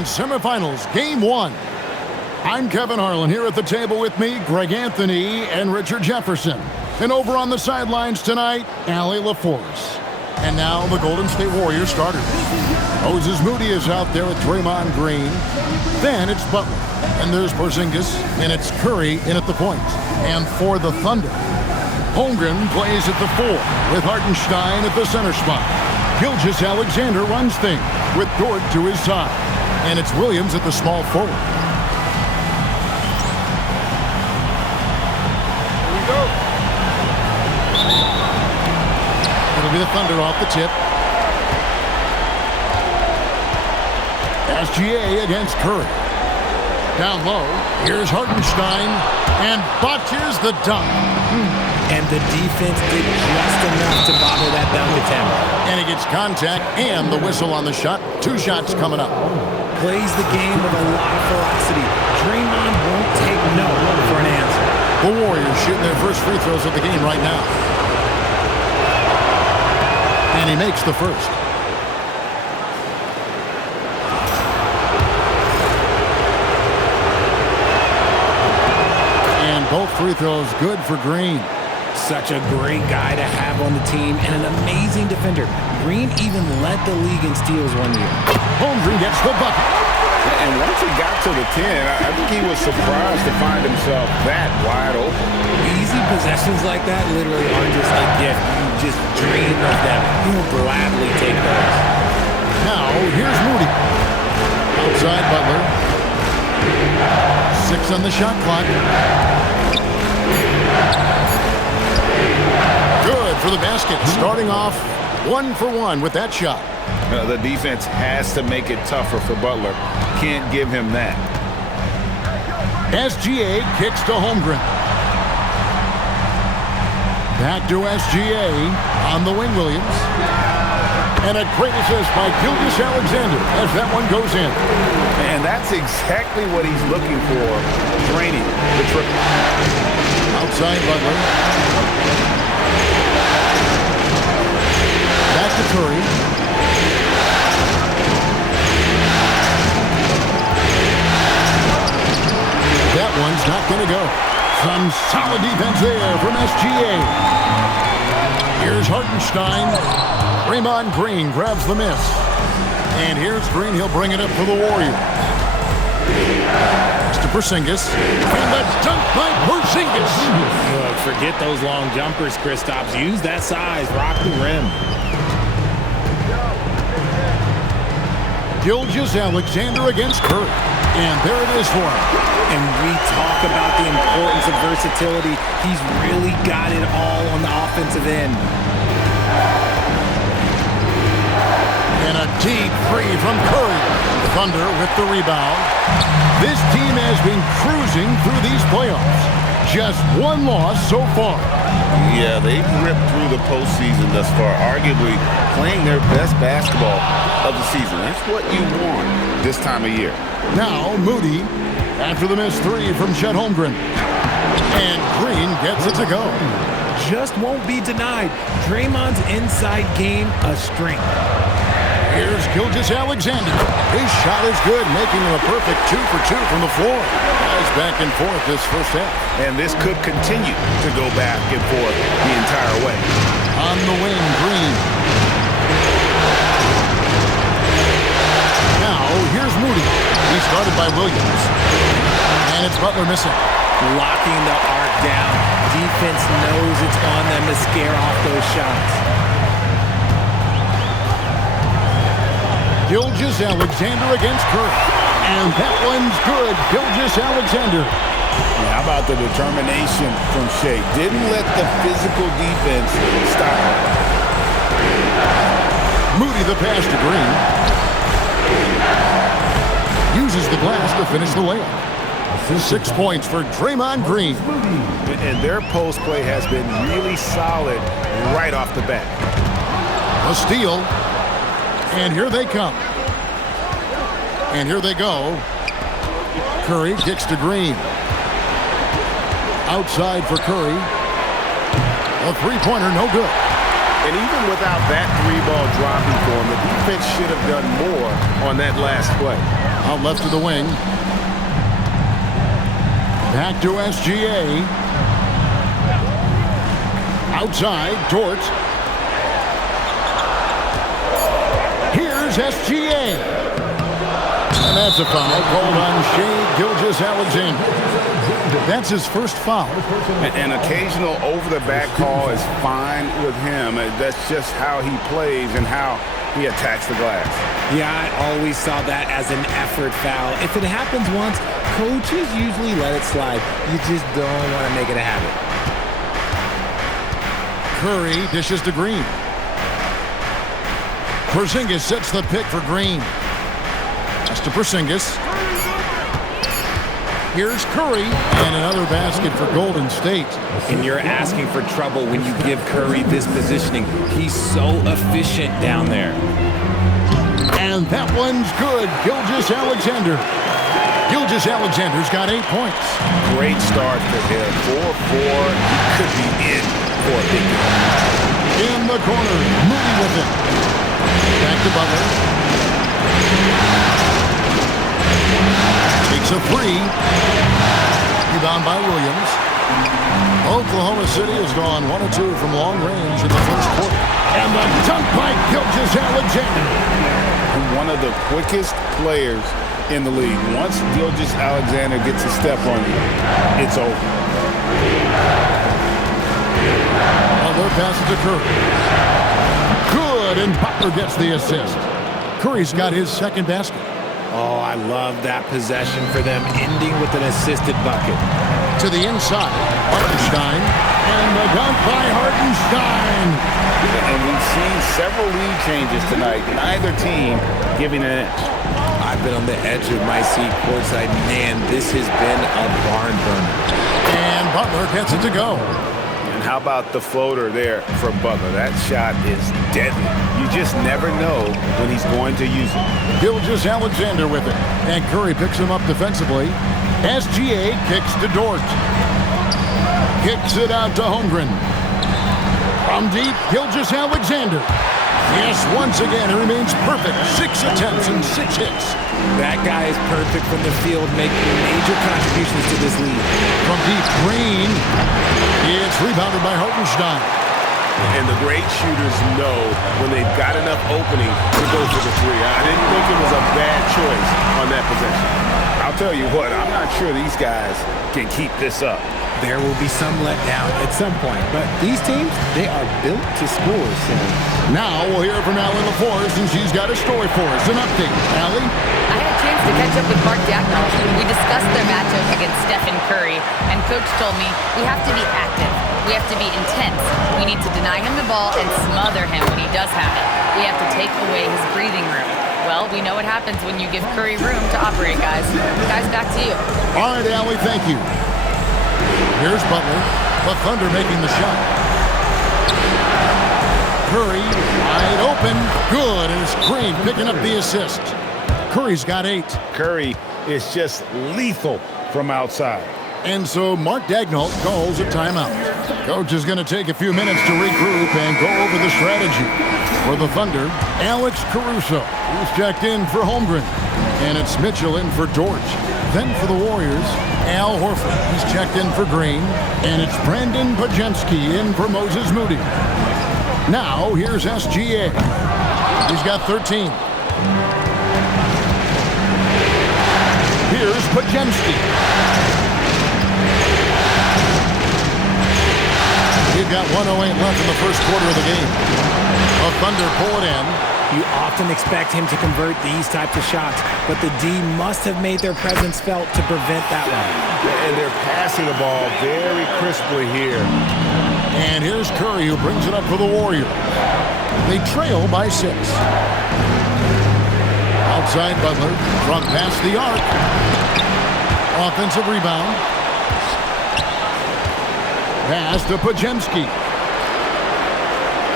in semifinals, game one. I'm Kevin Harlan here at the table with me, Greg Anthony and Richard Jefferson. And over on the sidelines tonight, Allie LaForce. And now the Golden State Warriors starters. Moses Moody is out there with Draymond Green. Then it's Butler. And there's Porzingis. And it's Curry in at the point. And for the Thunder, Holmgren plays at the 4 with Hartenstein at the center spot. Gilgeous Alexander runs things with Dort to his side. And it's Williams at the small forward. It'll be the Thunder off the tip. SGA against Curry. Down low, here's Hartenstein, and botches the dunk. And the defense did just enough to bother that dunk attempt. And he gets contact and the whistle on the shot. 2 shots coming up. Plays the game with a lot of ferocity. Draymond won't take no for an answer. The Warriors shooting their first free throws of the game right now. And he makes the first. And both free throws good for Green. Such a great guy to have on the team and an amazing defender. Green even led the league in steals one year. Holmgren gets the bucket. And once he got to the 10, I think he was surprised to find himself that wide open. Easy possessions like that literally aren't just a gift. You just dream of them. He'll gladly take those. Now, here's Moody. Outside Butler. 6 on the shot clock. Good for the basket. Starting off 1 for 1 with that shot. The defense has to make it tougher for Butler. Can't give him that. SGA kicks to Holmgren. Back to SGA on the wing, Williams. And a great assist by Gilgeous Alexander as that one goes in. And that's exactly what he's looking for, draining the triple. Outside Butler. Back to Curry. That one's not going to go. Some solid defense there from SGA. Here's Hartenstein. Draymond Green grabs the miss. And here's Green. He'll bring it up for the Warriors. Next to Porzingis. And the dunk by Porzingis. Forget those long jumpers, Kristaps. Use that size. Rock the rim. Gilgeous Alexander against Curry. And there it is for him. And we talk about the importance of versatility. He's really got it all on the offensive end. And a deep three from Curry. Thunder with the rebound. This team has been cruising through these playoffs. Just 1 loss so far. Yeah, they've ripped through the postseason thus far, arguably playing their best basketball of the season. That's what you want this time of year. Now Moody after the missed 3 from Chet Holmgren. And Green gets it to go. Just won't be denied. Draymond's inside game a strength. Here's Gilgeous Alexander. His shot is good, making him a perfect 2 for 2 from the floor. Guys back and forth this first half. And this could continue to go back and forth the entire way. On the wing, Green. Now, here's Moody. He started by Williams. And it's Butler missing. Locking the arc down. Defense knows it's on them to scare off those shots. Gilgeous Alexander against Curry. And that one's good. Gilgeous Alexander. How about the determination from Shea? Didn't let the physical defense stop him. Moody the pass to Green. Uses the glass to finish the layup. 6 points for Draymond Green. And their post play has been really solid right off the bat. A steal. And here they come. And here they go. Curry kicks to Green. Outside for Curry. A 3-pointer, no good. And even without that three-ball dropping for him, the defense should have done more on that last play. Out left to the wing. Back to SGA. Outside, Dort. Here's SGA. And that's a foul called on Shai Gilgeous-Alexander. That's his first foul. An occasional over-the-back call is fine with him. That's just how he plays and how he attacks the glass. Yeah, I always saw that as an effort foul. If it happens once, coaches usually let it slide. You just don't want to make it a habit. Curry dishes to Green. Porzingis sets the pick for Green. That's to Porzingis. Here's Curry, and another basket for Golden State. And you're asking for trouble when you give Curry this positioning. He's so efficient down there. And that one's good. Gilgeous-Alexander. Gilgeous-Alexander's got 8 points. Great start for him. 4-4. He could be in for a big game. In the corner, Moody with it. Back to Butler. Takes a three. Rebound by Williams. Oklahoma City has gone 1 of 2 from long range in the first quarter. And the dunk by Gilgeous-Alexander. One of the quickest players in the league. Once Gilgeous-Alexander gets a step on you, it's over. Butler passes to Curry. Good, and Butler gets the assist. Curry's got his second basket. Oh, I love that possession for them, ending with an assisted bucket. To the inside, Hartenstein, and the dunk by Hartenstein. And we've seen several lead changes tonight. Neither team giving an inch. I've been on the edge of my seat courtside. Man, this has been a barn burner. And Butler gets it to go. And how about the floater there from Butler? That shot is deadly. You just never know when he's going to use it. Gilgeous-Alexander with it. And Curry picks him up defensively. SGA kicks to Dort. Kicks it out to Holmgren. From deep, Gilgeous-Alexander. Yes, once again, he remains perfect. 6 attempts and 6 hits. That guy is perfect from the field, making major contributions to this lead. From deep, Green. It's rebounded by Hartenstein. And the great shooters know when they've got enough opening to go for the three. I didn't think it was a bad choice on that possession. I'll tell you what, I'm not sure these guys can keep this up. There will be some letdown at some point, but these teams, they are built to score. So now we'll hear from Allie LaForce, and she's got a story for us. An update. Allie? I had a chance to catch up with Mark Dagnall. We discussed their matchup against Stephen Curry, and Coach told me we have to be active. We have to be intense. We need to deny him the ball and smother him when he does have it. We have to take away his breathing room. Well, we know what happens when you give Curry room to operate, guys. Guys, back to you. All right, Allie, thank you. Here's Butler. The Thunder making the shot. Curry wide open. Good, and it's Green picking up the assist. Curry's got 8. Curry is just lethal from outside. And so Mark Dagnall calls a timeout. Coach is going to take a few minutes to regroup and go over the strategy. For the Thunder, Alex Caruso, who's checked in for Holmgren. And it's Mitchell in for Dort. Then for the Warriors, Al Horford. He's checked in for Green. And it's Brandon Podziemski in for Moses Moody. Now, here's SGA. He's got 13. Here's Podziemski. We've got 1:08 left in the first quarter of the game. The Thunder pull it in. You often expect him to convert these types of shots, but the D must have made their presence felt to prevent that one. And they're passing the ball very crisply here. And here's Curry, who brings it up for the Warriors. They trail by 6. Outside Butler, from past the arc. Offensive rebound. Pass to Podziemski.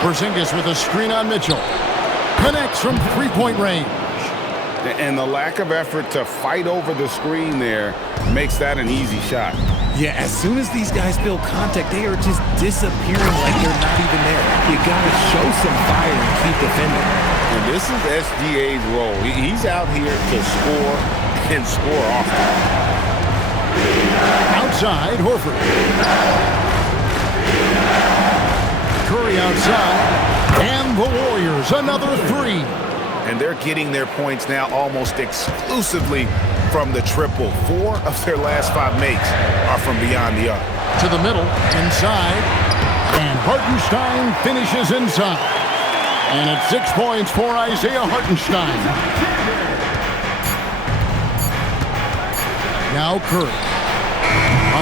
Porzingis with a screen on Mitchell. Connects from 3-point range. And the lack of effort to fight over the screen there makes that an easy shot. Yeah, as soon as these guys feel contact, they are just disappearing like they're not even there. You gotta show some fire and keep defending. And this is SGA's role. He's out here to score and score often. Outside, Horford. Curry outside, and the Warriors another three. And they're getting their points now almost exclusively from the triple. 4 of their last 5 makes are from beyond the arc. To the middle, inside, and Hartenstein finishes inside. And it's 6 points for Isaiah Hartenstein. Now Curry,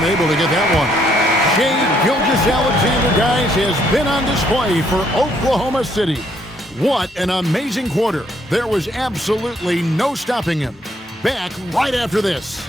unable to get that one. Shai Gilgeous-Alexander, guys, has been on display for Oklahoma City. What an amazing quarter. There was absolutely no stopping him. Back right after this.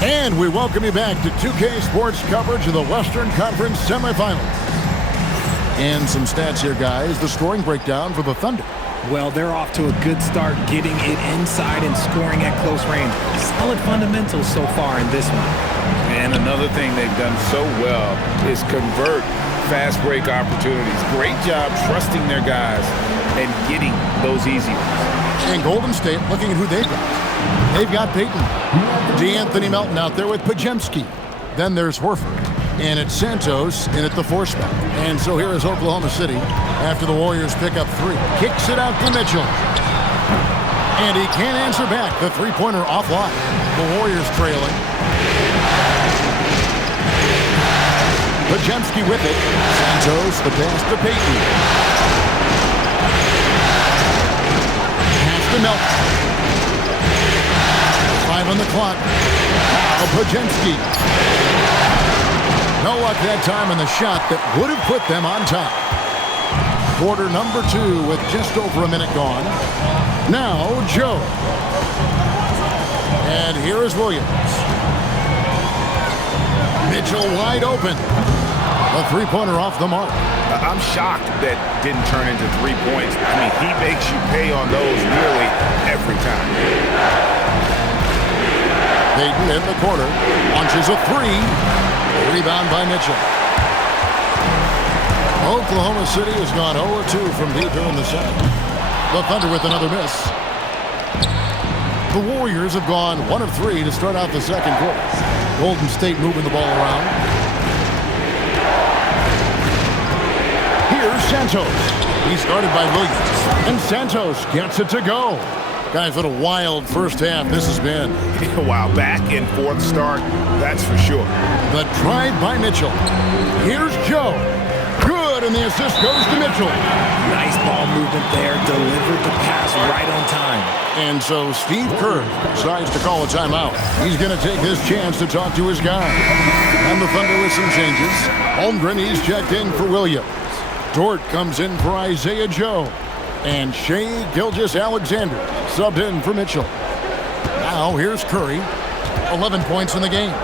And we welcome you back to 2K Sports coverage of the Western Conference semifinals. And some stats here, guys. The scoring breakdown for the Thunder. Well, they're off to a good start getting it inside and scoring at close range. Solid fundamentals so far in this one. And another thing they've done so well is convert fast break opportunities. Great job trusting their guys and getting those easy ones. And Golden State looking at who they've got. They've got Peyton. DeAnthony Melton out there with Pajemski. Then there's Horford. And it's Santos in at the 4 spot. And so here is Oklahoma City after the Warriors pick up 3. Kicks it out to Mitchell. And he can't answer back. The three-pointer offline. The Warriors trailing. Pajemski with it. Santos, the pass to Peyton. Pass to Melton. 5 on the clock. Now Pajemski. No luck that time on the shot that would have put them on top. Quarter number 2 with just over a minute gone. Now Joe. And here is Williams. Mitchell wide open. A three-pointer off the mark. I'm shocked that didn't turn into 3 points. I mean, he makes you pay on those nearly every time. Peyton in the corner, launches a 3. Rebound by Mitchell. Oklahoma City has gone 0-2 from deep here in the second. The Thunder with another miss. The Warriors have gone 1 of 3 to start out the second quarter. Golden State moving the ball around. Here's Santos. He's guarded by Williams. And Santos gets it to go. Guys, what a wild first half this has been. Wow, back and forth start, that's for sure. The drive by Mitchell. Here's Joe. Good, and the assist goes to Mitchell. Nice ball movement there. Delivered the pass right on time. And so Steve Kerr decides to call a timeout. He's going to take his chance to talk to his guy. And the Thunder with some changes. Holmgren, he's checked in for Williams. Dort comes in for Isaiah Joe. And Shai Gilgeous-Alexander subbed in for Mitchell. Now here's Curry. 11 points in the game.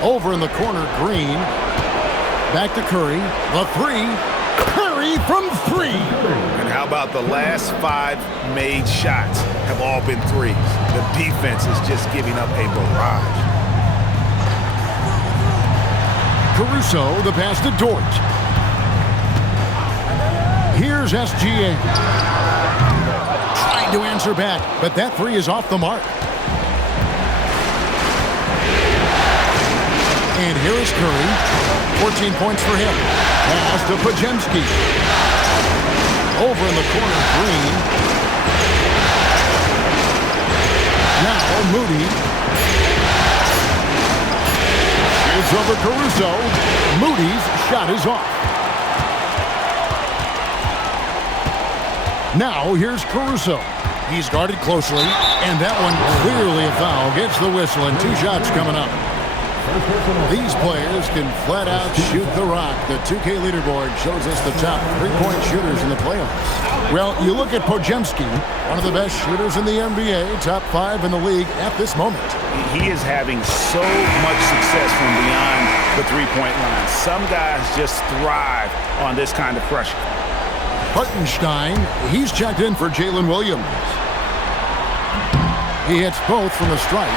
Over in the corner, Green. Back to Curry. The 3. Curry from 3. And how about the last 5 made shots have all been threes? The defense is just giving up a barrage. Caruso, the pass to Dort. Here's SGA. Trying to answer back, but that 3 is off the mark. And here is Curry. 14 points for him. Pass to Pajemski. Over in the corner, Green. Now Moody. It's over Caruso. Moody's shot is off. Now here's Caruso. He's guarded closely, and that one clearly a foul. Gets the whistle, and 2 shots coming up. These players can flat out shoot the rock. The 2K leaderboard shows us the top 3-point shooters in the playoffs. Well, you look at Podziemski, one of the best shooters in the NBA, top 5 in the league at this moment. He is having so much success from beyond the 3-point line. Some guys just thrive on this kind of pressure. Hartenstein, he's checked in for Jalen Williams. He hits both from the stripe.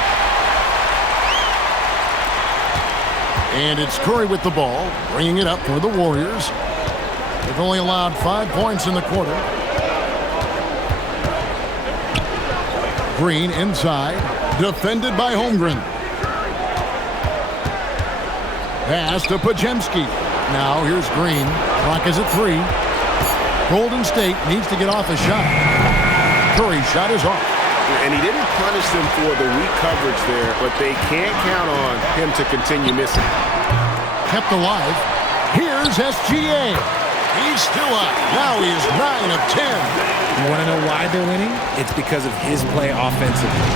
And it's Curry with the ball, bringing it up for the Warriors. They've only allowed 5 points in the quarter. Green inside, defended by Holmgren. Pass to Podziemski. Now here's Green. Clock is at 3. Golden State needs to get off a shot. Curry's shot is off. And he didn't punish them for the weak coverage there, but they can't count on him to continue missing. Kept alive. Here's SGA. He's still up. Now he is 9 of 10. You want to know why they're winning? It's because of his play offensively.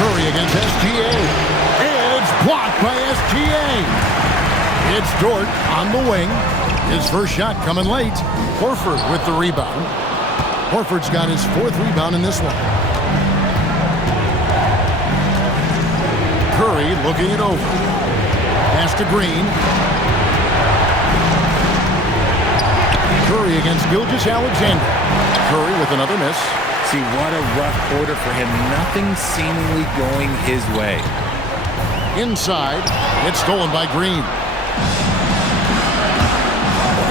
Curry against SGA. And it's blocked by SGA. It's Dort on the wing. His first shot coming late. Horford with the rebound. Horford's got his 4th rebound in this one. Curry looking it over. Pass to Green. Curry against Gilgeous-Alexander. Curry with another miss. See, what a rough quarter for him. Nothing seemingly going his way. Inside. It's stolen by Green.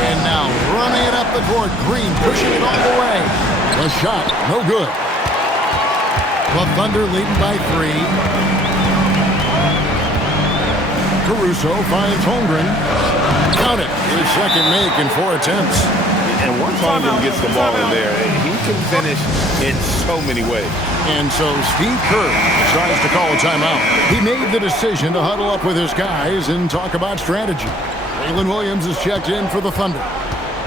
And now running it up the court. Green pushing it all the way. The shot, no good. The Thunder leading by 3. Caruso finds Holmgren. Count it. His second make in 4 attempts. And once Holmgren gets the ball in there, he can finish in so many ways. And so Steve Kerr tries to call a timeout. He made the decision to huddle up with his guys and talk about strategy. Jalen Williams is checked in for the Thunder.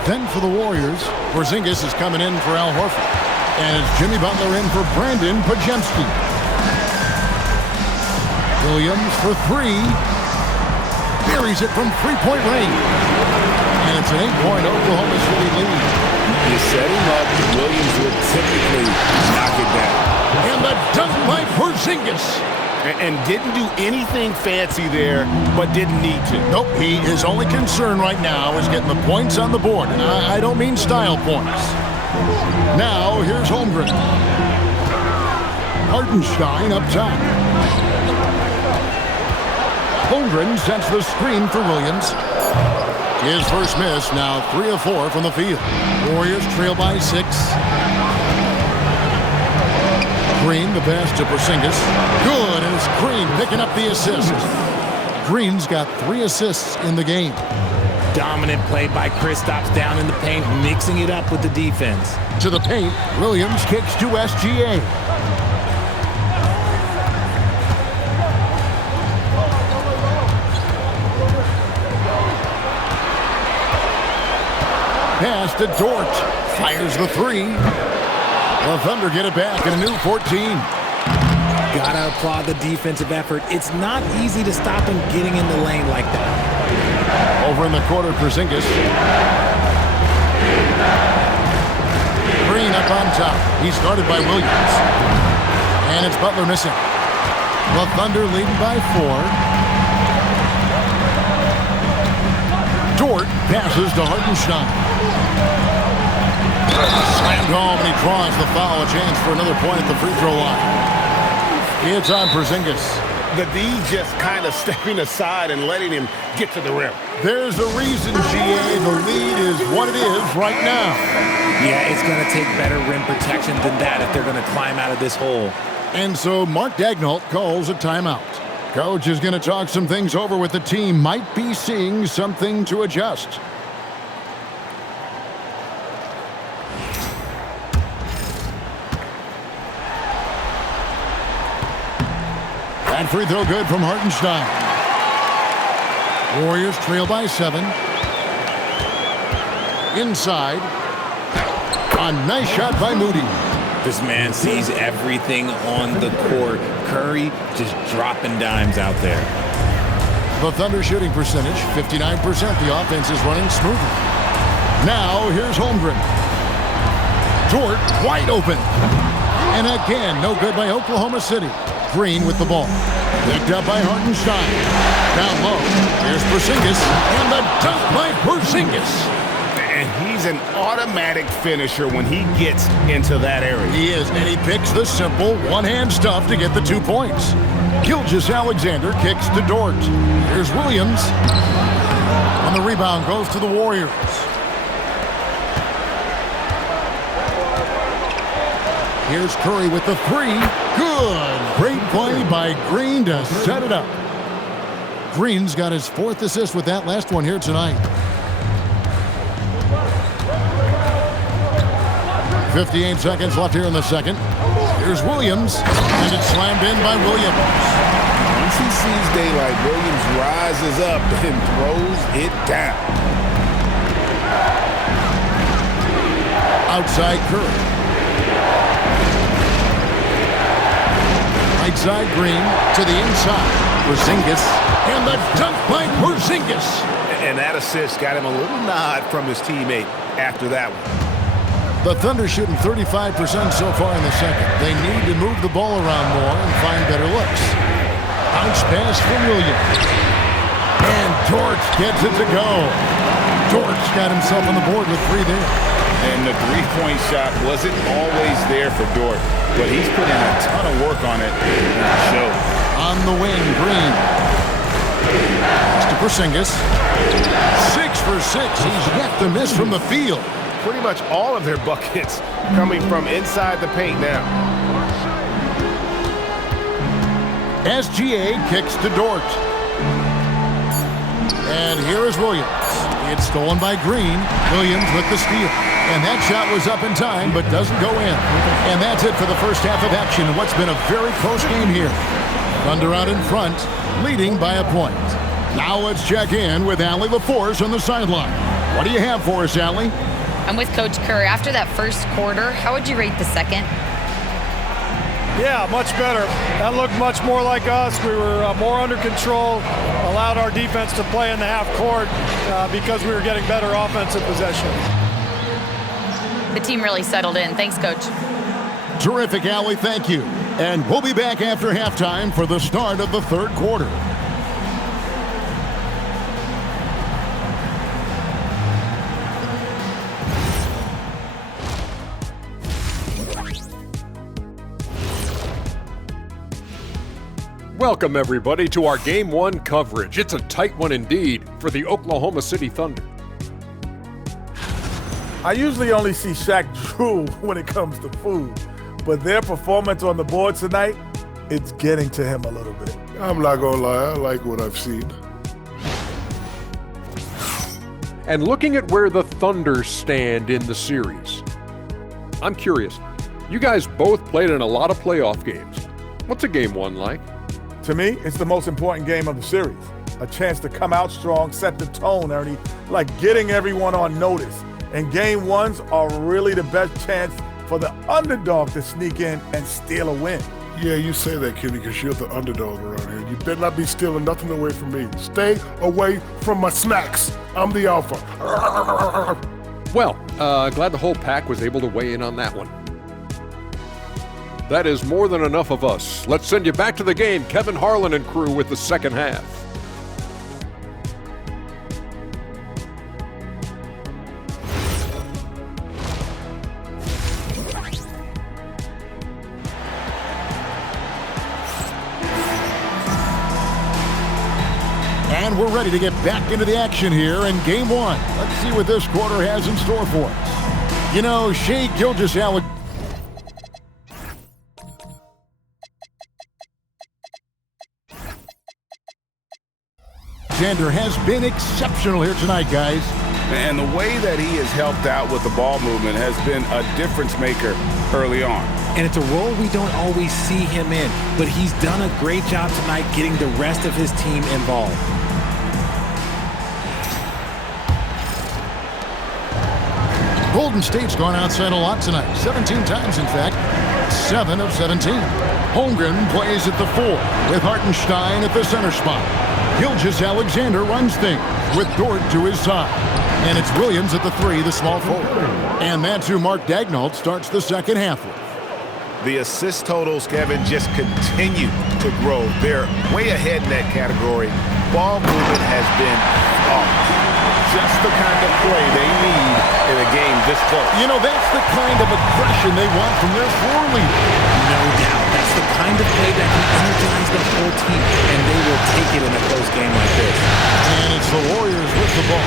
Then for the Warriors, Porzingis is coming in for Al Horford. And it's Jimmy Butler in for Brandon Podziemski. Williams for 3. Buries it from 3-point range. And it's an 8-point Oklahoma City lead. You set him up, Williams would typically knock it down. And the dunk by Porzingis. And didn't do anything fancy there, but didn't need to. Nope, his only concern right now is getting the points on the board. And I don't mean style points. Now, here's Holmgren. Hartenstein up top. Holmgren sets the screen for Williams. His first miss, now 3 of 4 from the field. Warriors trail by 6. Green, the pass to Porzingis. Good, and it's Green picking up the assist. Green's got 3 assists in the game. Dominant play by Kristaps down in the paint, mixing it up with the defense. To the paint, Williams kicks to SGA. Pass to Dort. Fires the 3. The Thunder get it back in a new 14. Gotta applaud the defensive effort. It's not easy to stop him getting in the lane like that. Over in the corner, Porzingis. Green up on top. He's guarded by Williams. And it's Butler missing. The Thunder leading by 4. Dort passes to Hartenstein. Slammed home, and he draws the foul. A chance for another point at the free throw line. It's on Porzingis. The D just kind of stepping aside and letting him get to the rim. There's a reason, GA. The lead is what it is right now. Yeah, it's going to take better rim protection than that if they're going to climb out of this hole. And so Mark Daigneault calls a timeout. Coach is going to talk some things over with the team. Might be seeing something to adjust. That free throw good from Hartenstein. Warriors trail by 7. Inside. A nice shot by Moody. This man sees everything on the court. Curry just dropping dimes out there. The Thunder shooting percentage, 59%. The offense is running smoothly. Now, here's Holmgren. Dort, wide open. And again, no good by Oklahoma City. Green with the ball. Picked up by Hartenstein. Down low. Here's Porzingis. And the dunk by Porzingis. And he's an automatic finisher when he gets into that area. He is, and he picks the simple one-hand stuff to get the 2 points. Gilgeous-Alexander kicks to Dort. Here's Williams. And the rebound goes to the Warriors. Here's Curry with the three. Good. Great play by Green to set it up. Green's got his 4th assist with that last one here tonight. 58 seconds left here in the second. Here's Williams, and it's slammed in by Williams. Once he sees daylight, Williams rises up and throws it down. Outside Curry. Right side Green to the inside. Porzingis, and the dunk by Porzingis. And that assist got him a little nod from his teammate after that one. The Thunder shooting 35% so far in the second. They need to move the ball around more and find better looks. Bounce pass from Williams. And Dort gets it to go. Dort's got himself on the board with 3 there. And the three-point shot wasn't always there for Dort, but he's put in a ton of work on it. And it showed. On the wing, Green. To Porzingis. 6 for 6. He's yet to miss from the field. Pretty much all of their buckets coming from inside the paint now. SGA kicks to Dort. And here is Williams. It's stolen by Green. Williams with the steal. And that shot was up in time, but doesn't go in. And that's it for the first half of action in what's been a very close game here. Thunder out in front, leading by a point. Now let's check in with Allie LaForce on the sideline. What do you have for us, Allie? I'm with Coach Curry. After that first quarter, how would you rate the second? Yeah, much better. That looked much more like us. We were more under control, allowed our defense to play in the half court because we were getting better offensive possession. The team really settled in. Thanks, Coach. Terrific, Allie. Thank you. And we'll be back after halftime for the start of the third quarter. Welcome, everybody, to our Game 1 coverage. It's a tight one indeed for the Oklahoma City Thunder. I usually only see Shaq drool when it comes to food, but their performance on the board tonight, it's getting to him a little bit. I'm not gonna lie, I like what I've seen. And looking at where the Thunder stand in the series, I'm curious. You guys both played in a lot of playoff games. What's a Game 1 like? To me, it's the most important game of the series. A chance to come out strong, set the tone, Ernie, like getting everyone on notice. And Game 1s are really the best chance for the underdog to sneak in and steal a win. Yeah, you say that, Kenny, because you're the underdog around here. You better not be stealing nothing away from me. Stay away from my snacks. I'm the alpha. Well, glad the whole pack was able to weigh in on that one. That is more than enough of us. Let's send you back to the game. Kevin Harlan and crew with the second half. And we're ready to get back into the action here in Game 1. Let's see what this quarter has in store for us. You know, Shai Gilgeous-Alexander has been exceptional here tonight, guys. And the way that he has helped out with the ball movement has been a difference maker early on. And it's a role we don't always see him in, but he's done a great job tonight getting the rest of his team involved. Golden State's gone outside a lot tonight. 17 times, in fact. 7 of 17. Holmgren plays at the 4 with Hartenstein at the center spot. Gilgeous-Alexander runs things with Dort to his side. And it's Williams at the 3, the small forward. And that's who Mark Daigneault starts the second half with. The assist totals, Kevin, just continue to grow. They're way ahead in that category. Ball movement has been just the kind of play they need in a game this close. You know, that's the kind of aggression they want from their floor leader. No doubt. That's the kind of play that can energize the whole team, and they will take it in a close game like this. And it's the Warriors with the ball.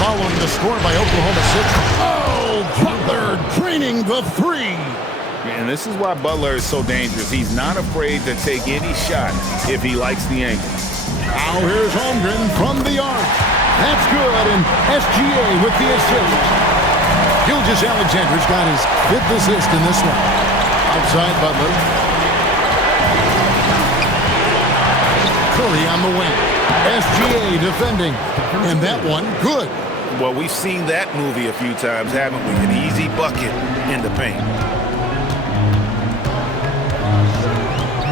Following the score by Oklahoma City. Oh, Butler draining the 3. And this is why Butler is so dangerous. He's not afraid to take any shot if he likes the angle. Now here's Holmgren from the arc. That's good, and SGA with the assist. Gilgeous-Alexander's got his 5th assist in this one. Outside Butler. Curry on the wing. SGA defending. And that one, good. Well, we've seen that movie a few times, haven't we? An easy bucket in the paint.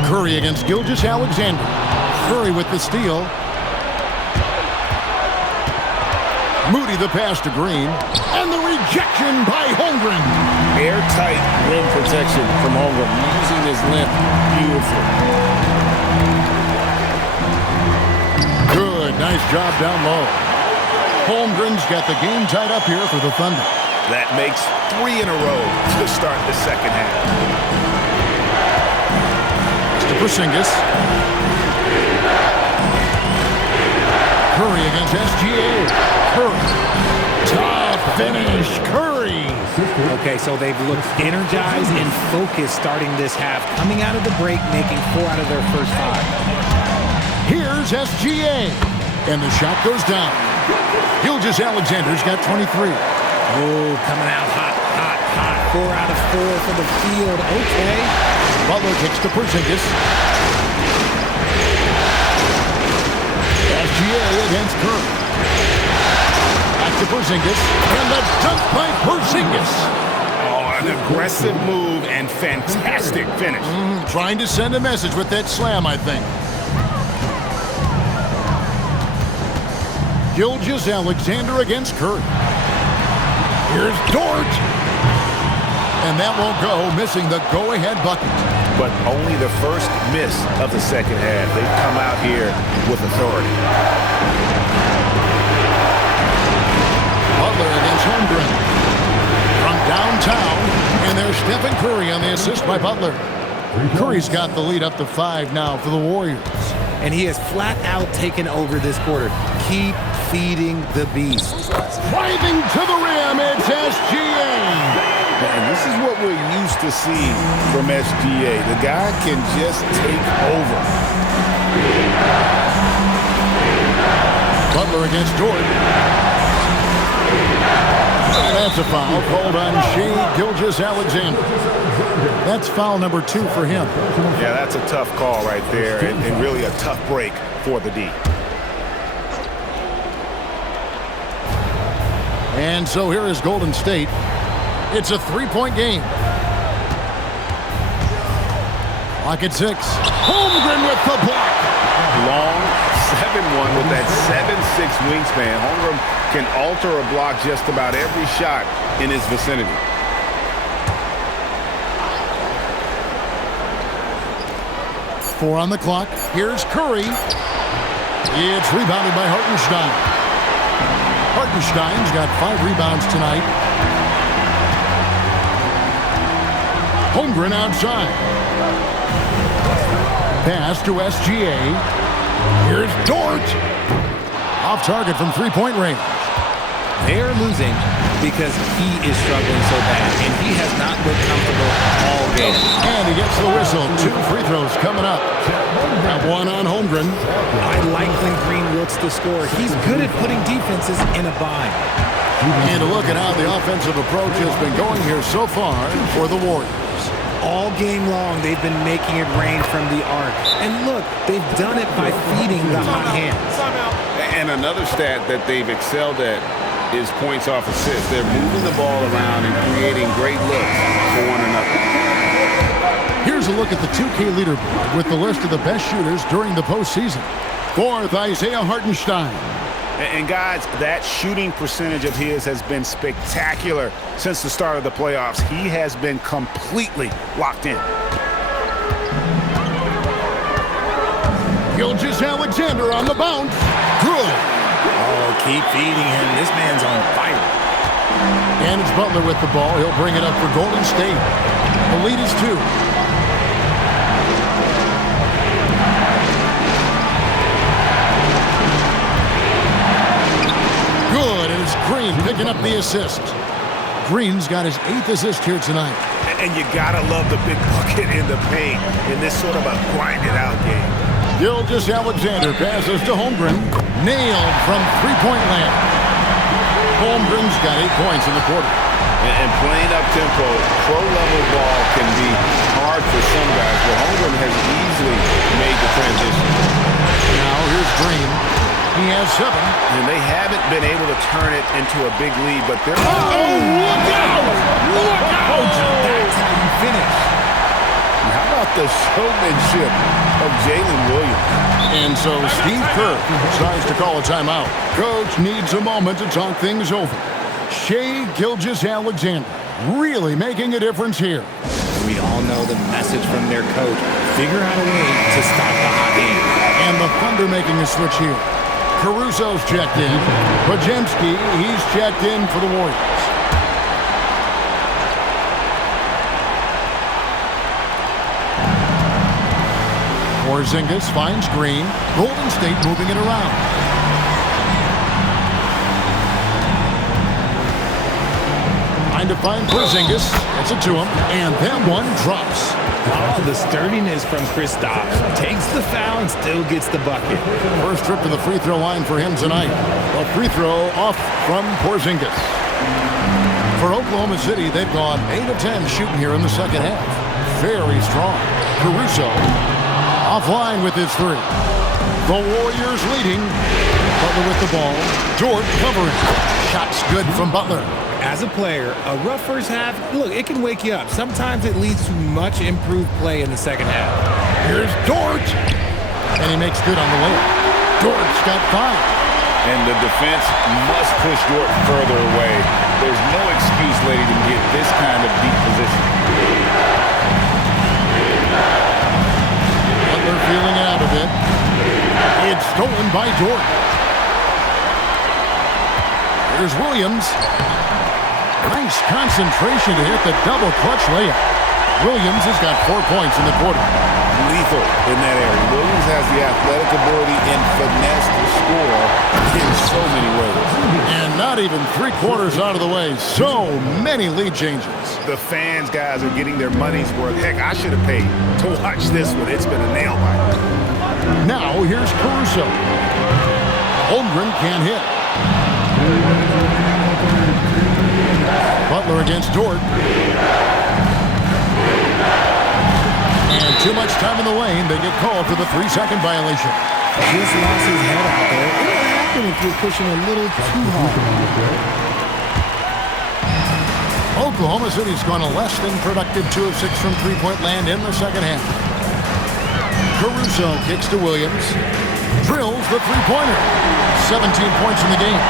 Curry against Gilgeous-Alexander. Curry with the steal. Moody the pass to Green. And the rejection by Holmgren. Airtight rim protection from Holmgren, using his length beautifully. Good, nice job down low. Holmgren's got the game tied up here for the Thunder. That makes 3 in a row to start the second half. To Porzingis. Curry against SGA. Curry. Tough finish. Curry. Okay, so they've looked energized and focused starting this half. Coming out of the break, making 4 out of their first 5. Here's SGA. And the shot goes down. Gilgeous-Alexander's got 23. Oh, coming out hot, hot, hot. 4 out of 4 for the field. Okay. Butler kicks to Porzingis. SGA against Curry. Back to Porzingis. And the dunk by Porzingis. Oh, an aggressive move and fantastic finish. Trying to send a message with that slam, I think. Gilgeous-Alexander against Curry. Here's Dort. And that won't go, missing the go-ahead bucket. But only the first miss of the second half. They've come out here with authority. Butler against Holmgren. From downtown, and there's Stephen Curry on the assist by Butler. Curry's got the lead up to 5 now for the Warriors. And he has flat out taken over this quarter. Keep feeding the beast. Driving to the rim, it's SGA. And this is what we're used to seeing from SGA. The guy can just take over. Butler against Dort. That's a foul called on Shea Gilgeous-Alexander. That's foul number 2 for him. Yeah, that's a tough call right there, and really a tough break for the D. And so here is Golden State. It's a 3-point game. Clock at 6. Holmgren with the block. Long 7-1 with that 7'6" wingspan. Holmgren can alter a block just about every shot in his vicinity. Four on the clock. Here's Curry. It's rebounded by Hartenstein. Hartenstein's got 5 rebounds tonight. Holmgren outside. Pass to SGA. Here's Dort. Off target from 3-point range. They're losing because he is struggling so bad, and he has not looked comfortable all game. And he gets the whistle. 2 free throws coming up. Got one on Holmgren. I like when Green looks to score. He's good at putting defenses in a bind. And a look at how the offensive approach has been going here so far for the Warriors. All game long, they've been making it rain from the arc. And look, they've done it by feeding the hot hands. And another stat that they've excelled at is points off assists. They're moving the ball around and creating great looks for one another. Here's a look at the 2K leaderboard with the list of the best shooters during the postseason. Fourth, Isaiah Hartenstein. And guys, that shooting percentage of his has been spectacular since the start of the playoffs. He has been completely locked in. Gilgeous-Alexander on the bounce. Good. Oh, keep feeding him. This man's on fire. And it's Butler with the ball. He'll bring it up for Golden State. The lead is 2. Good, and it's Green picking up the assist. Green's got his 8th assist here tonight. And you gotta love the big bucket in the paint in this sort of a grinded-out game. Gilgeous-Alexander passes to Holmgren. Nailed from three-point land. Holmgren's got 8 points in the quarter. And playing up-tempo, pro-level ball can be hard for some guys, but Holmgren has easily made the transition. Now here's Green. He has 7. And they haven't been able to turn it into a big lead, but they're... Oh, look out! Look out! That's how you finish. How about the showmanship of Jalen Williams? And so Steve Kerr decides to call a timeout. Coach needs a moment to talk things over. Shai Gilgeous-Alexander really making a difference here. We all know the message from their coach. Figure out a way to stop the hot hand. And the Thunder making a switch here. Caruso's checked in. Podziemski, he's checked in for the Warriors. Porzingis finds Green. Golden State moving it around. Trying to find Porzingis. Gets it to him. And that one drops. Oh, the sturdiness from Kristaps. Takes the foul and still gets the bucket. First trip to the free throw line for him tonight. A free throw off from Porzingis. For Oklahoma City, they've gone 8 of 10 shooting here in the second half. Very strong. Caruso offline with his 3. The Warriors leading. Butler with the ball. Dort covering. Shots good from Butler. As a player, a rough first half, look, it can wake you up. Sometimes it leads to much improved play in the second half. Here's Dort. And he makes good on the layup. Dort's got 5. And the defense must push Dort further away. There's no excuse letting him get this kind of deep position. Butler feeling out of it. It's stolen by Dort. Here's Williams. Nice concentration to hit the double clutch layup. Williams has got 4 points in the quarter. Lethal in that area. Williams has the athletic ability and finesse to score in so many ways. And not even 3/4 out of the way. So many lead changes. The fans, guys, are getting their money's worth. Heck, I should have paid to watch this one. It's been a nail biter. Now here's Caruso. Holmgren can't hit. Butler against Dort. And too much time in the lane. They get called for the 3-second violation. Just lost his head out there. It'll happen if you're pushing a little too hard. Oklahoma City's gone a less than productive 2 of 6 from three-point land in the second half. Caruso kicks to Williams. Drills the three-pointer. 17 points in the game.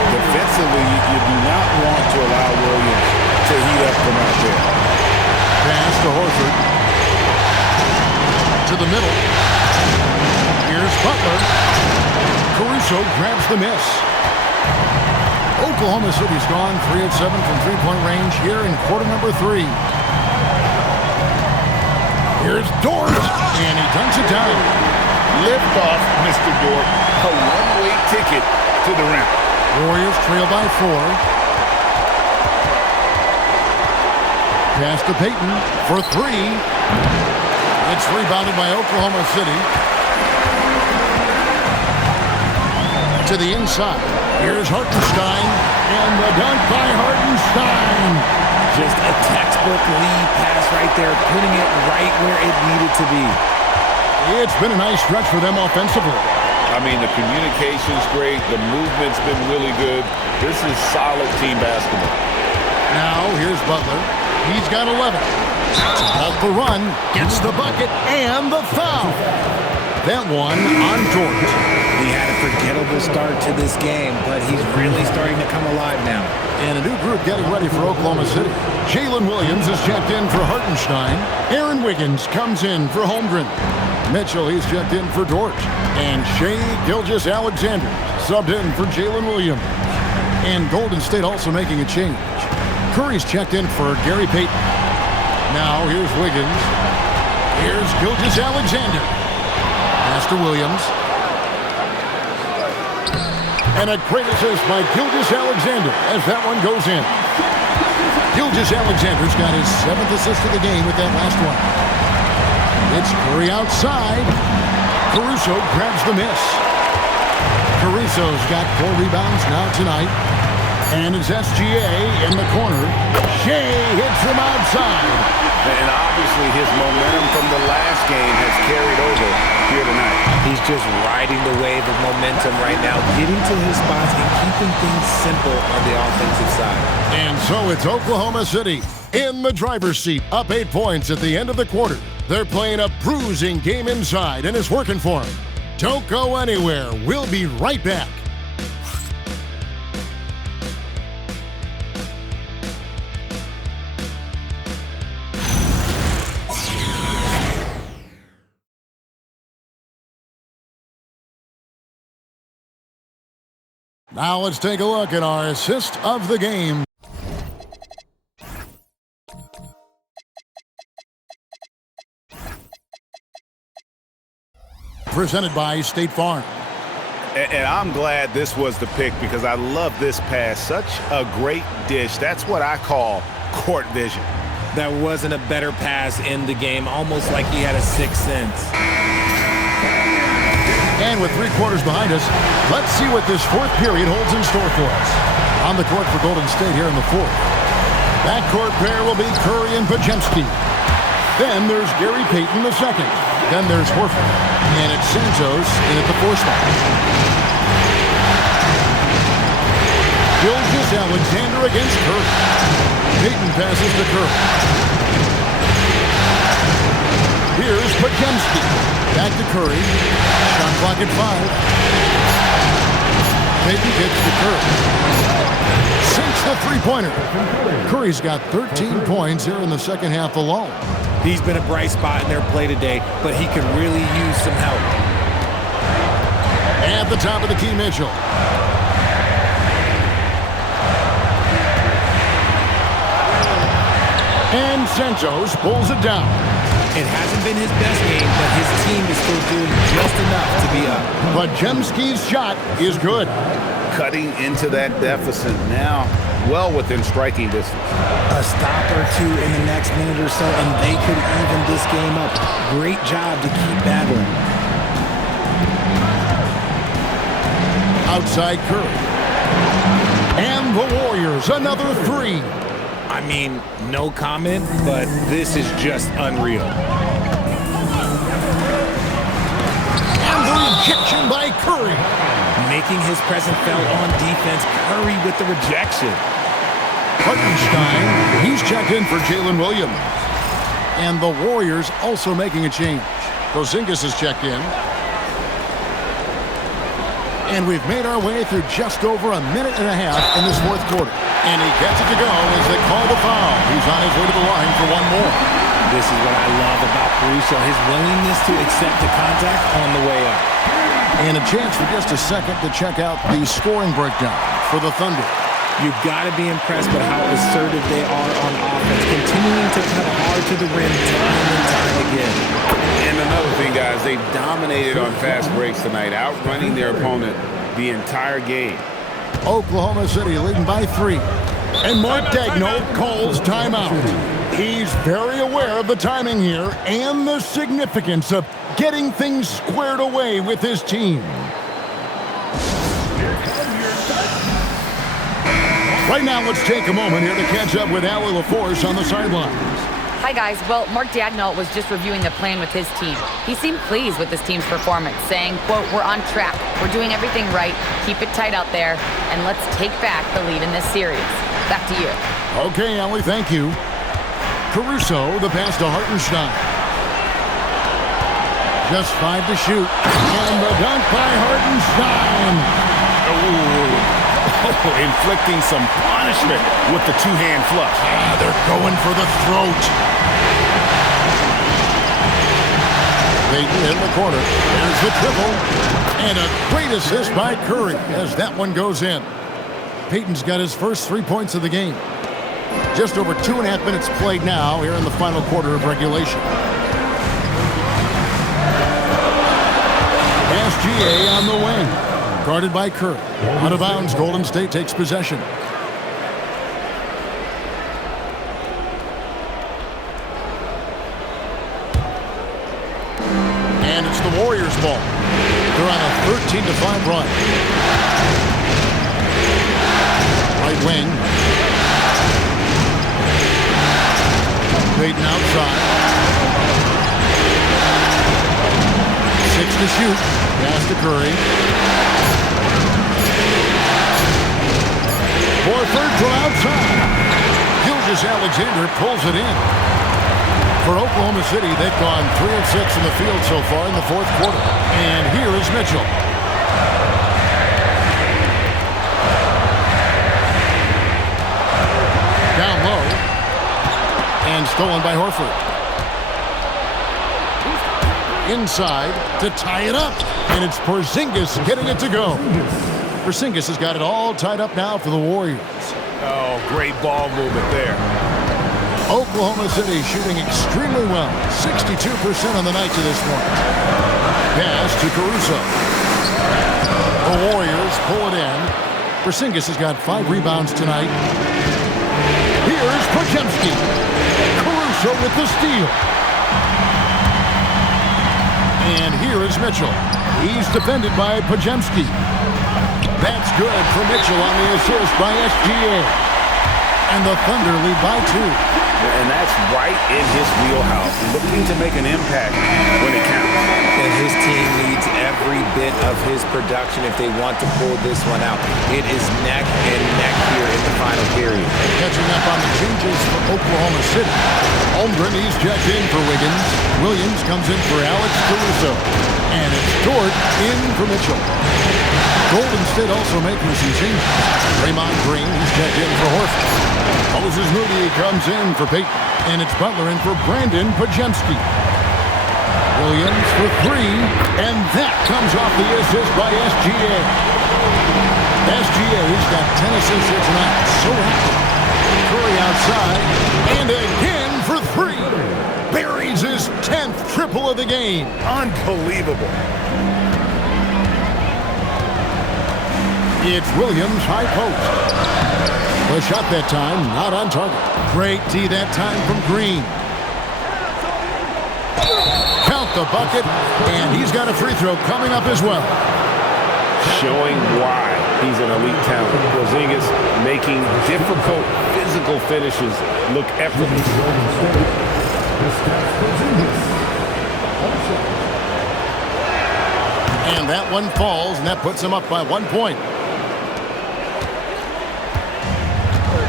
Defensively, you do not want to allow Williams to heat up from out there. Pass to Horford. To the middle. Here's Butler. Caruso grabs the miss. Oklahoma City's gone 3 of 7 from three-point range here in quarter number 3. Here's Dort, and he dunks it down. Lift off, Mr. Dort. A one-way ticket to the rim. Warriors trail by 4. Pass to Payton for 3. It's rebounded by Oklahoma City. To the inside. Here's Hartenstein, and the dunk by Hartenstein. Just a textbook lead pass right there, putting it right where it needed to be. It's been a nice stretch for them offensively. I I mean, the communication's great. The movement's been really good. This is solid team basketball. Now, here's Butler. He's got 11. Off the run, gets the bucket, and the foul. That one on Dort. He had a forgettable start to this game, but he's really starting to come alive now. And a new group getting ready for Oklahoma City. Jalen Williams is checked in for Hartenstein. Aaron Wiggins comes in for Holmgren. Mitchell, he's checked in for Dort. And Shai Gilgeous-Alexander subbed in for Jalen Williams. And Golden State also making a change. Curry's checked in for Gary Payton. Now here's Wiggins. Here's Gilgeous-Alexander. Pass to Williams. And a great assist by Gilgeous-Alexander as that one goes in. Gilgeous-Alexander's got his 7th assist of the game with that last one. It's Curry outside. Caruso grabs the miss. Caruso's got 4 rebounds now tonight. And it's SGA in the corner. Shai hits him outside. And obviously his momentum from the last game has carried over here tonight. He's just riding the wave of momentum right now, getting to his spots and keeping things simple on the offensive side. And so it's Oklahoma City in the driver's seat, up 8 points at the end of the quarter. They're playing a bruising game inside, and it's working for them. Don't go anywhere. We'll be right back. Now let's take a look at our assist of the game. Presented by State Farm. And I'm glad this was the pick because I love this pass. Such a great dish. That's what I call court vision. That wasn't a better pass in the game, almost like he had a sixth sense. And with 3 quarters behind us, let's see what this 4th period holds in store for us. On the court for Golden State here in the 4th. Backcourt pair will be Curry and Podziemski. Then there's Gary Payton the second. Then there's Horford. And it's Santos in at the 4 spot. Gilgeous-Alexander against Curry. Payton passes to Curry. Here's Podziemski. Back to Curry. Shot clock at 5. Payton gets to Curry. Sinks the 3-pointer. Curry's got 13 points here in the second half alone. He's been a bright spot in their play today, but he could really use some help. At the top of the key, Mitchell. And Santos pulls it down. It hasn't been his best game, but his team is still doing just enough to be up. Podziemski's shot is good. Cutting into that deficit now, well within striking distance. A stop or two in the next minute or so, and they could even this game up. Great job to keep battling. Outside Curry. And the Warriors, another 3. I mean, no comment, but this is just unreal. And the rejection by Curry. Making his presence felt on defense. Curry with the rejection. Hartenstein, he's checked in for Jalen Williams. And the Warriors also making a change. Porzingis is checked in. And we've made our way through just over a minute and a half in this 4th quarter. And he gets it to go as they call the foul. He's on his way to the line for one more. This is what I love about Caruso, his willingness to accept the contact on the way up. And a chance for just a second to check out the scoring breakdown for the Thunder. You've got to be impressed with how assertive they are on offense, continuing to cut hard to the rim time and time again. And another thing, guys, they've dominated on fast breaks tonight, outrunning their opponent the entire game. Oklahoma City leading by 3. And Mark Daigneault calls timeout. He's very aware of the timing here and the significance of getting things squared away with his team. Right now, let's take a moment here to catch up with Allie LaForce on the sidelines. Hi, guys. Well, Mark Dagnall was just reviewing the plan with his team. He seemed pleased with his team's performance, saying, quote, "We're on track. We're doing everything right. Keep it tight out there, and let's take back the lead in this series." Back to you. Okay, Ellie, thank you. Caruso, the pass to Hartenstein. Just 5 to shoot. And the dunk by Hartenstein. Inflicting some punishment with the two-hand flush. They're going for the throat. Payton in the corner. There's the triple. And a great assist by Curry as that one goes in. Payton's got his first 3 points of the game. Just over 2.5 minutes played now here in the final quarter of regulation. SGA on the wing. Guarded by Curry. Out of bounds, Golden State takes possession. And it's the Warriors' ball. They're on a 13-5 run. Right wing. Payton outside. 6 to shoot. Pass to Curry. Horford from outside. Gilgeous-Alexander pulls it in. For Oklahoma City, they've gone 3 of 6 in the field so far in the fourth quarter. And here is Mitchell. Down low. And stolen by Horford. Inside to tie it up. And it's Porzingis getting it to go. Porzingis has got it all tied up now for the Warriors. Oh, great ball movement there. Oklahoma City shooting extremely well. 62% on the night to this point. Pass to Caruso. The Warriors pull it in. Porzingis has got 5 rebounds tonight. Here's Podziemski. Caruso with the steal. And here is Mitchell. He's defended by Podziemski. That's good for Mitchell on the assist by SGA. And the Thunder lead by 2. And that's right in his wheelhouse, looking to make an impact when it counts. And his team needs every bit of his production if they want to pull this one out. It is neck and neck here in the final period. Catching up on the changes for Oklahoma City. Holmgren, he's checked in for Wiggins. Williams comes in for Alex Caruso. And it's Dort in for Mitchell. Golden State also making some changes. Draymond Green, he's checked in for Horford. Moses Moody comes in for Payton. And it's Butler in for Brandon Podziemski. Williams for 3. And that comes off the assist by SGA. SGA's got 10 assists here tonight. So active. Curry outside. And again for 3. Buries his 10th triple of the game. Unbelievable. It's Williams, high post. The shot that time, not on target. Great D that time from Green. Count the bucket, and he's got a free throw coming up as well. Showing why he's an elite talent. Porzingis making difficult physical finishes look effortless. And that one falls, and that puts him up by 1 point.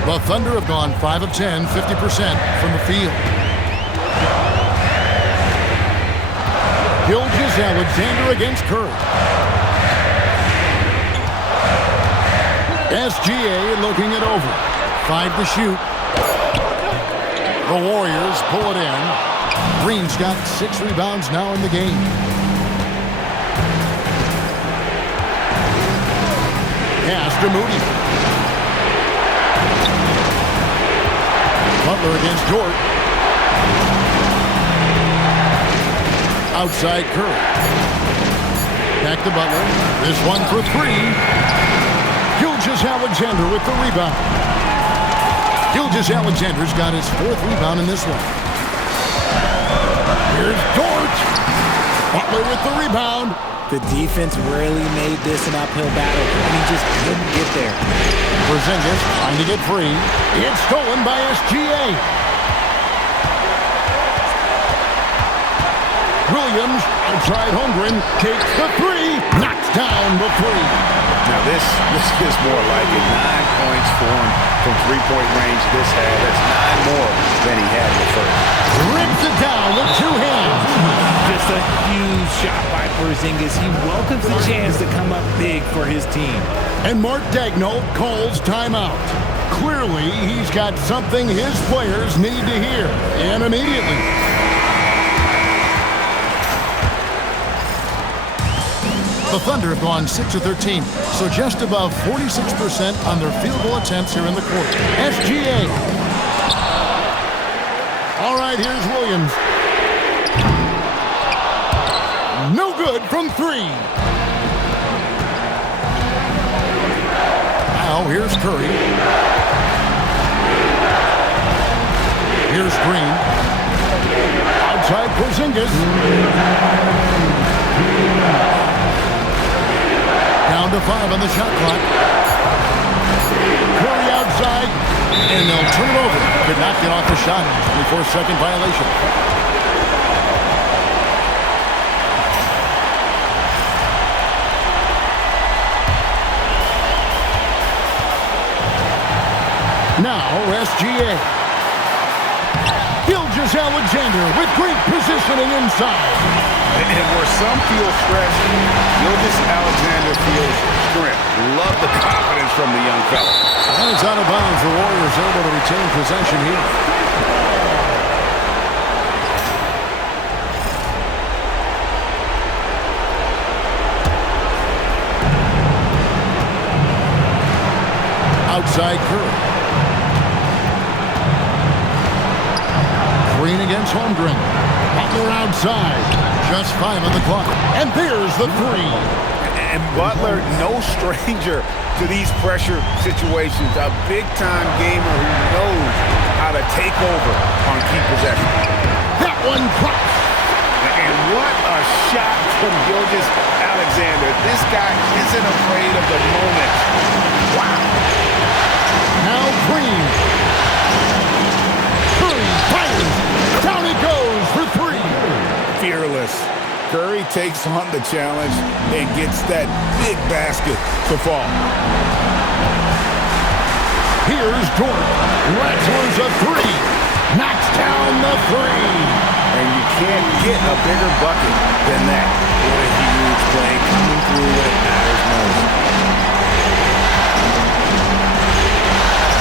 The Thunder have gone 5 of 10, 50% from the field. Gilgeous-Alexander against Curry. SGA looking it over. 5 to shoot. The Warriors pull it in. Green's got 6 rebounds now in the game. Pass to Moody. Butler against Dort. Outside Curry. Back to Butler. This one for 3. Gilgeous-Alexander with the rebound. Gilgeous-Alexander's got his 4th rebound in this one. Here's Dort. Butler with the rebound. The defense really made this an uphill battle, and he just couldn't get there. Porzingis trying to get free. It's stolen by SGA. Williams, outside Holmgren, takes the three, knocks down the three. Now this is more like it. 9 points for him from three-point range this half. That's 9 more than he had in the first. Rips it down with 2 hands. Just a huge shot by Porzingis. He welcomes the chance to come up big for his team. And Mark Daigneault calls timeout. Clearly, he's got something his players need to hear, and immediately. The Thunder have gone 6 of 13, so just above 46% on their field goal attempts here in the quarter. SGA. All right, here's Williams. No good from 3. Now here's Curry. Here's Green. Outside Porzingis. Down to 5 on the shot clock. Curry outside, and they'll turn it over. Could not get off the shot. 24-second violation. Now SGA. Gilgeous-Alexander with great positioning inside. And where some feel stretched, Gilgeous-Alexander feels strength. Love the confidence from the young fella. And it's out of bounds. The Warriors able to retain possession here. Outside Curry. Green against Holmgren. Butler outside. Just 5 on the clock. And there's the 3. And Butler, no stranger to these pressure situations. A big-time gamer who knows how to take over on key possession. That one crossed. And what a shot from Gilgeous-Alexander. This guy isn't afraid of the moment. Wow. Now Green. Curry fires. Down it goes for 3. Fearless. Curry takes on the challenge and gets that big basket to fall. Here's Dort. Wrestles a 3. Knocks down the 3. And you can't get a bigger bucket than that. What a huge play coming through when it matters most.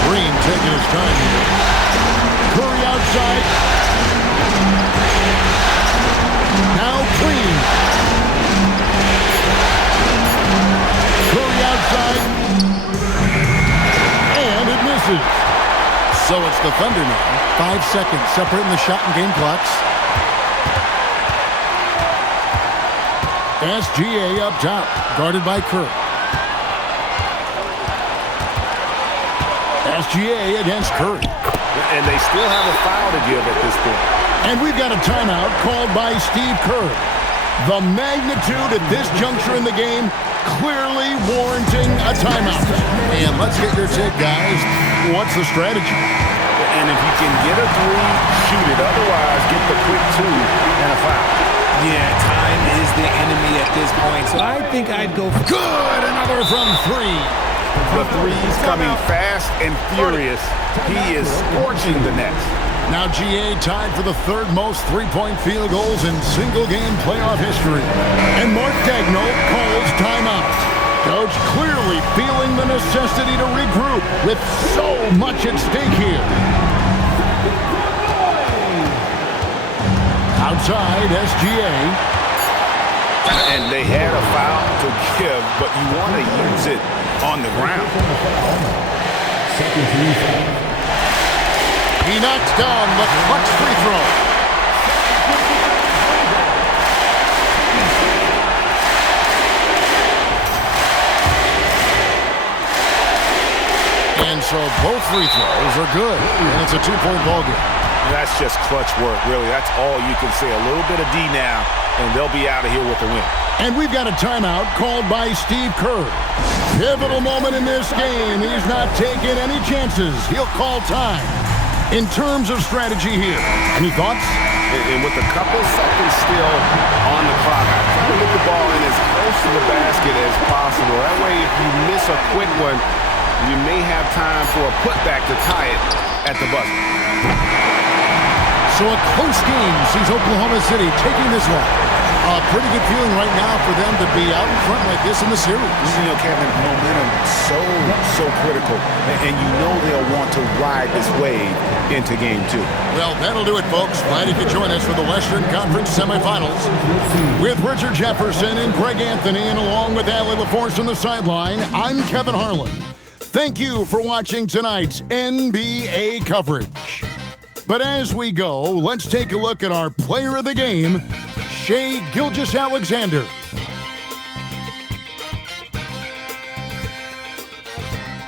Green taking his time here. Curry outside. Now Green. Curry outside. And it misses. So it's the Thunder now. 5 seconds separating the shot and game clocks. SGA up top, guarded by Curry. SGA against Curry. And they still have a foul to give at this point. And we've got a timeout called by Steve Kerr. The magnitude at this juncture in the game clearly warranting a timeout. And let's get your take, guys. What's the strategy? And if you can get a 3, shoot it. Otherwise, get the quick 2 and a foul. Yeah, time is the enemy at this point, so I think I'd go for Good! Another from 3. The three's coming fast and furious. He is scorching the Nets. Now GA tied for the 3rd most three-point field goals in single-game playoff history. And Mark Daigneault calls timeout. Coach clearly feeling the necessity to regroup with so much at stake here. Outside, SGA. And they had a foul to give, but you want to use it on the ground. He knocks down the clutch free throw. And so both free throws are good. And it's a 2-point ball game. That's just clutch work, really. That's all you can say. A little bit of D now, and they'll be out of here with the win. And we've got a timeout called by Steve Kerr. Pivotal moment in this game. He's not taking any chances. He'll call time. In terms of strategy here, any thoughts? And with a couple seconds still on the clock, I try to get the ball in as close to the basket as possible. That way, if you miss a quick one, you may have time for a putback to tie it at the buzzer. So a close game sees Oklahoma City taking this one. A pretty good feeling right now for them to be out in front like this in the series. You know, Kevin, momentum so critical, and you know they'll want to ride this wave into game 2. Well, that'll do it, folks. Glad you could join us for the Western Conference semifinals. With Richard Jefferson and Greg Anthony, and along with Allie LaForce on the sideline, I'm Kevin Harlan. Thank you for watching tonight's NBA coverage. But as we go, let's take a look at our player of the game, Shai Gilgeous-Alexander.